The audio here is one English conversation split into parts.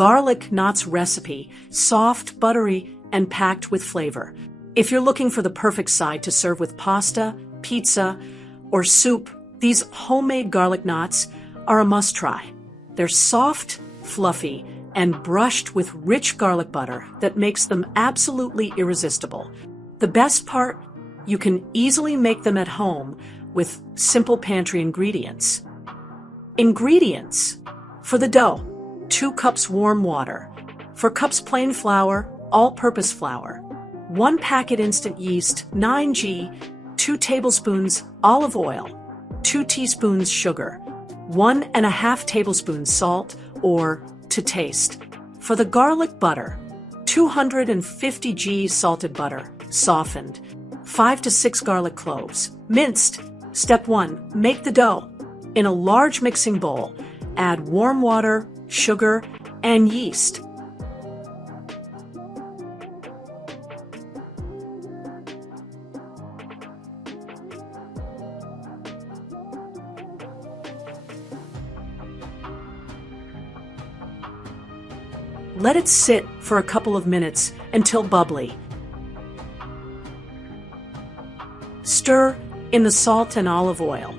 garlic knots recipe, soft, buttery, and packed with flavor. If you're looking for the perfect side to serve with pasta, pizza, or soup, these homemade garlic knots are a must-try. They're soft, fluffy, and brushed with rich garlic butter that makes them absolutely irresistible. The best part? You can easily make them at home with simple pantry ingredients. Ingredients: for the dough, 2 cups warm water. For cups plain flour, all-purpose flour. 1 packet instant yeast, 9G, 2 tablespoons olive oil, 2 teaspoons sugar, 1½ tablespoons salt or to taste. For the garlic butter, 250 g salted butter, softened, 5 to 6 garlic cloves, minced. Step 1. Make the dough. In a large mixing bowl, add warm water, sugar, and yeast. Let it sit for a couple of minutes until bubbly. Stir in the salt and olive oil.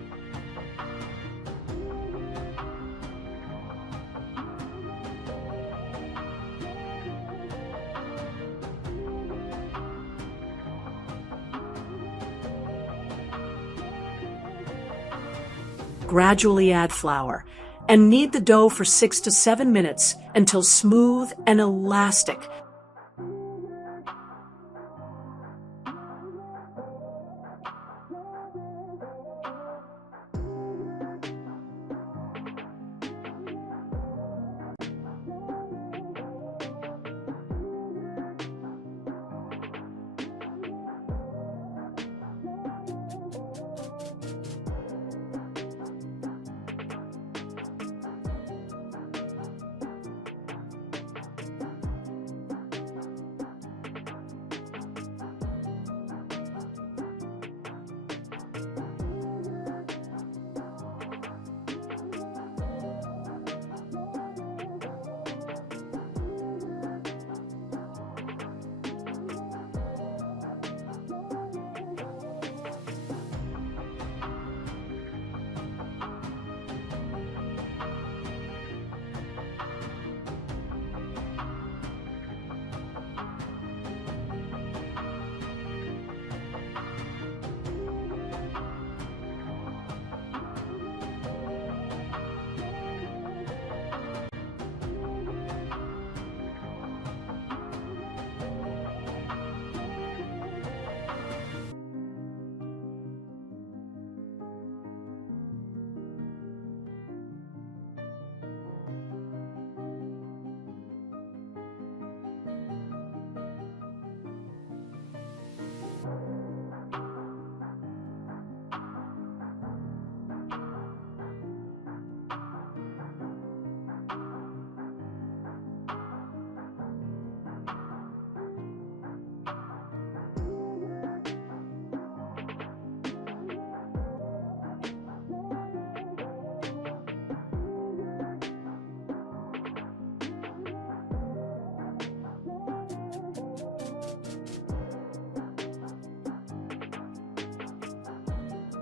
Gradually add flour and knead the dough for 6 to 7 minutes until smooth and elastic.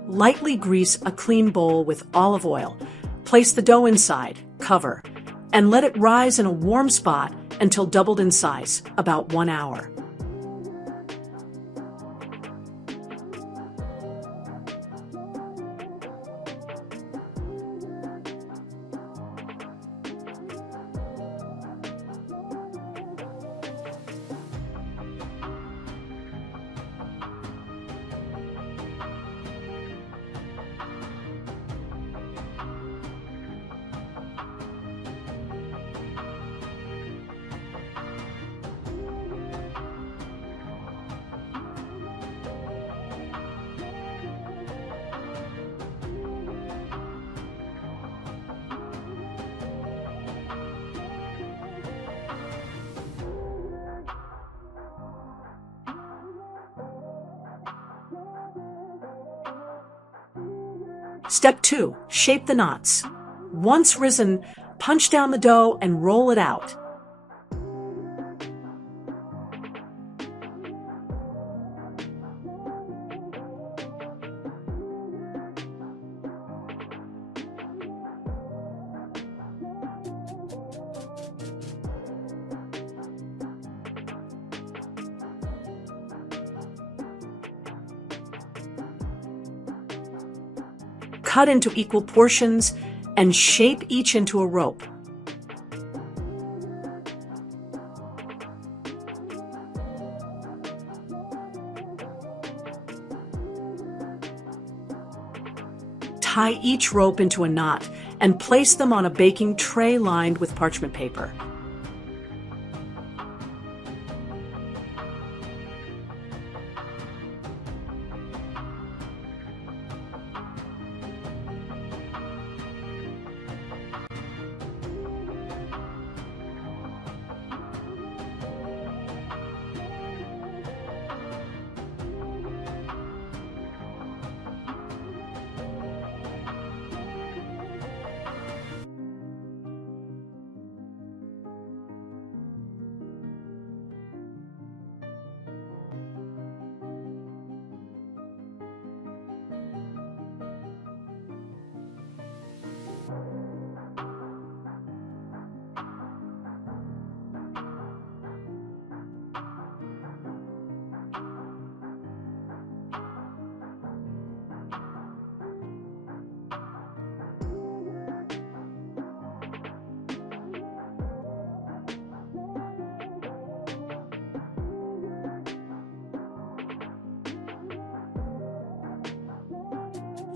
Lightly grease a clean bowl with olive oil. Place the dough inside, cover, and let it rise in a warm spot until doubled in size, about 1 hour. Step 2. Shape the knots. Once risen, punch down the dough and roll it out. Cut into equal portions and shape each into a rope. Tie each rope into a knot and place them on a baking tray lined with parchment paper.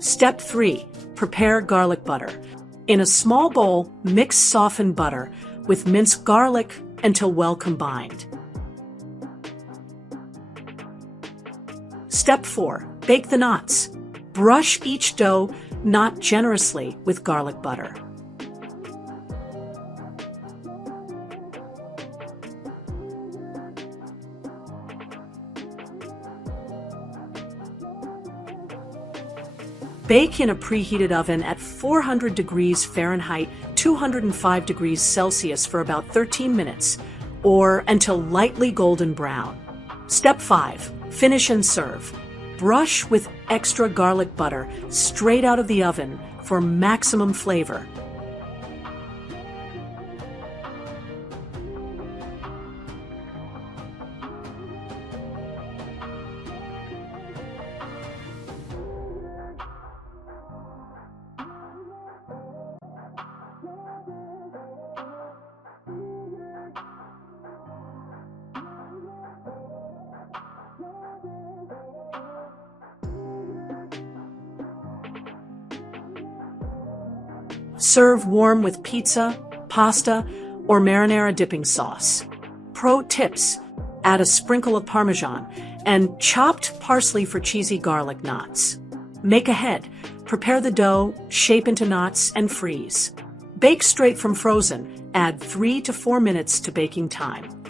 Step 3. Prepare garlic butter. In a small bowl, mix softened butter with minced garlic until well combined. Step 4. Bake the knots. Brush each dough knot generously with garlic butter. Bake in a preheated oven at 400 degrees Fahrenheit, 205 degrees Celsius for about 13 minutes, or until lightly golden brown. Step 5. Finish and serve. Brush with extra garlic butter straight out of the oven for maximum flavor. Serve warm with pizza, pasta, or marinara dipping sauce. Pro tips: add a sprinkle of Parmesan and chopped parsley for cheesy garlic knots. Make ahead. Prepare the dough, shape into knots, and freeze. Bake straight from frozen. Add 3 to 4 minutes to baking time.